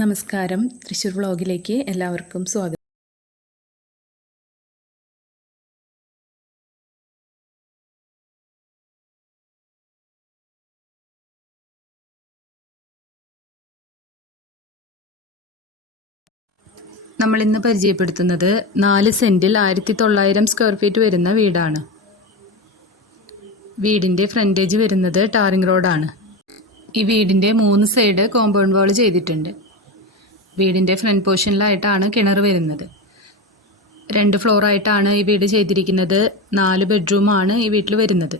നമസ്കാരം. തൃശ്ശൂർ വ്ളോഗിലേക്ക് എല്ലാവർക്കും സ്വാഗതം. നമ്മൾ ഇന്ന് പരിചയപ്പെടുത്തുന്നത് നാല് സെന്റിൽ ആയിരത്തി തൊള്ളായിരം സ്ക്വയർ ഫീറ്റ് വരുന്ന വീടാണ്. വീടിന്റെ ഫ്രണ്ടേജ് വരുന്നത് ടാറിംഗ് റോഡാണ്. ഈ വീടിന്റെ മൂന്ന് സൈഡ് കോമ്പൗണ്ട് വാൾ ചെയ്തിട്ടുണ്ട്. വീടിന്റെ ഫ്രണ്ട് പോർഷനിലായിട്ടാണ് കിണർ വരുന്നത്. രണ്ട് ഫ്ലോറായിട്ടാണ് ഈ വീട് ചെയ്തിരിക്കുന്നത്. നാല് ബെഡ്റൂമാണ് ഈ വീട്ടിൽ വരുന്നത്.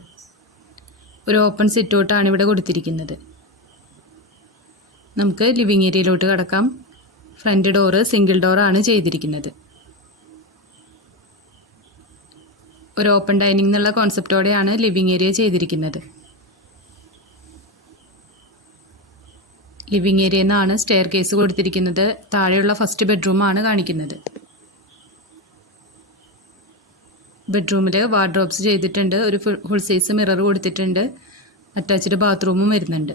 ഒരു ഓപ്പൺ സിറ്റൗട്ടാണ് ഇവിടെ കൊടുത്തിരിക്കുന്നത്. നമുക്ക് ലിവിങ് ഏരിയയിലോട്ട് കിടക്കാം. ഫ്രണ്ട് ഡോറ് സിംഗിൾ ഡോറാണ് ചെയ്തിരിക്കുന്നത്. ഒരു ഓപ്പൺ ഡൈനിങ് എന്നുള്ള കോൺസെപ്റ്റോടെയാണ് ലിവിങ് ഏരിയ ചെയ്തിരിക്കുന്നത്. ലിവിങ് ഏരിയ എന്നാണ് സ്റ്റെയർ കേസ് കൊടുത്തിരിക്കുന്നത്. താഴെയുള്ള ഫസ്റ്റ് ബെഡ്റൂമാണ് കാണിക്കുന്നത്. ബെഡ്റൂമിൽ വാർഡ്രോബ്സ് ചെയ്തിട്ടുണ്ട്. ഒരു ഫുൾ സൈസ് മിറർ കൊടുത്തിട്ടുണ്ട്. അറ്റാച്ച്ഡ് ബാത്റൂമും വരുന്നുണ്ട്.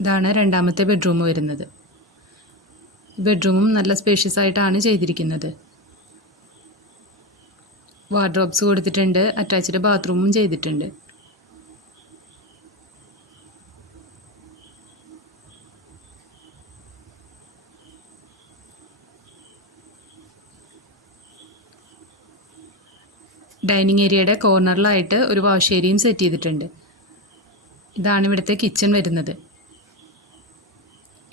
ഇതാണ് രണ്ടാമത്തെ ബെഡ്റൂം വരുന്നത്. ബെഡ്റൂമും നല്ല സ്പേഷ്യസ് ആയിട്ടാണ് ചെയ്തിരിക്കുന്നത്. വാർഡ്രോബ്സ് കൊടുത്തിട്ടുണ്ട് അറ്റാച്ച്ഡ് ബാത്റൂമും ചെയ്തിട്ടുണ്ട്. ഡൈനിങ് ഏരിയയുടെ കോർണറിലായിട്ട് ഒരു വാഷ് ഏരിയയും സെറ്റ് ചെയ്തിട്ടുണ്ട്. ഇതാണ് ഇവിടുത്തെ കിച്ചൺ വരുന്നത്.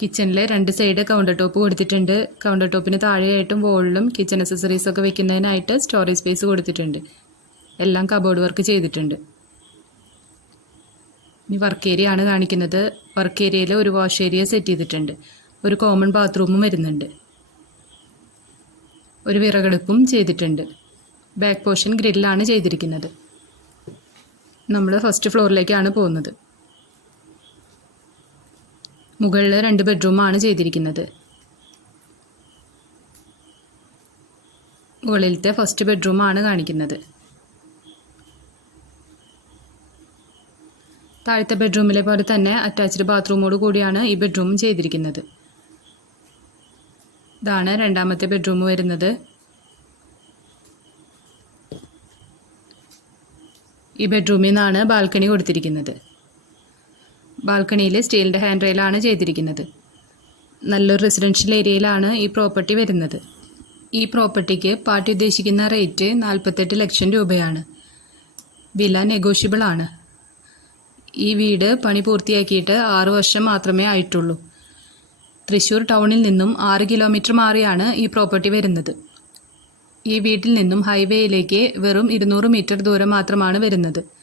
കിച്ചണിൽ രണ്ട് സൈഡ് കൗണ്ടർ ടോപ്പ് കൊടുത്തിട്ടുണ്ട്. കൗണ്ടർ ടോപ്പിന് താഴെയായിട്ടും ബോളിലും കിച്ചൺ അക്സസറീസ് ഒക്കെ വെക്കുന്നതിനായിട്ട് സ്റ്റോറേജ് സ്പേസ് കൊടുത്തിട്ടുണ്ട്. എല്ലാം കബോർഡ് വർക്ക് ചെയ്തിട്ടുണ്ട്. ഇനി വർക്ക് ഏരിയ ആണ് കാണിക്കുന്നത്. വർക്ക് ഏരിയയിൽ ഒരു വാഷ് ഏരിയ സെറ്റ് ചെയ്തിട്ടുണ്ട്. ഒരു കോമൺ ബാത്റൂമും വരുന്നുണ്ട്. ഒരു വിറകടുപ്പും ചെയ്തിട്ടുണ്ട്. ബാക്ക് പോർഷൻ ഗ്രില്ലാണ് ചെയ്തിരിക്കുന്നത്. നമ്മൾ ഫസ്റ്റ് ഫ്ലോറിലേക്കാണ് പോകുന്നത്. മുകളിൽ രണ്ട് ബെഡ്റൂമാണ് ചെയ്തിരിക്കുന്നത്. മുകളിലത്തെ ഫസ്റ്റ് ബെഡ്റൂമാണ് കാണിക്കുന്നത്. താഴത്തെ ബെഡ്റൂമിലെ പോലെ തന്നെ അറ്റാച്ച്ഡ് ബാത്റൂമോട് കൂടിയാണ് ഈ ബെഡ്റൂം ചെയ്തിരിക്കുന്നത്. ഇതാണ് രണ്ടാമത്തെ ബെഡ്റൂം വരുന്നത്. ഈ ബെഡ്റൂമിൽ നിന്നാണ് ബാൽക്കണി കൊടുത്തിരിക്കുന്നത്. ബാൽക്കണിയിൽ സ്റ്റീലിന്റെ ഹാൻഡ് റെയിലാണ് ചെയ്തിരിക്കുന്നത്. നല്ലൊരു റെസിഡൻഷ്യൽ ഏരിയയിലാണ് ഈ പ്രോപ്പർട്ടി വരുന്നത്. ഈ പ്രോപ്പർട്ടിക്ക് പാർട്ടി ഉദ്ദേശിക്കുന്ന റേറ്റ് നാൽപ്പത്തെട്ട് ലക്ഷം രൂപയാണ്. വില നെഗോഷ്യബിൾ ആണ്. ഈ വീട് പണി പൂർത്തിയാക്കിയിട്ട് ആറു വർഷം മാത്രമേ ആയിട്ടുള്ളൂ. തൃശ്ശൂർ ടൗണിൽ നിന്നും ആറ് കിലോമീറ്റർ മാറിയാണ് ഈ പ്രോപ്പർട്ടി വരുന്നത്. ഈ വീട്ടിൽ നിന്നും ഹൈവേയിലേക്ക് വെറും ഇരുന്നൂറ് മീറ്റർ ദൂരം മാത്രമാണ് വരുന്നത്.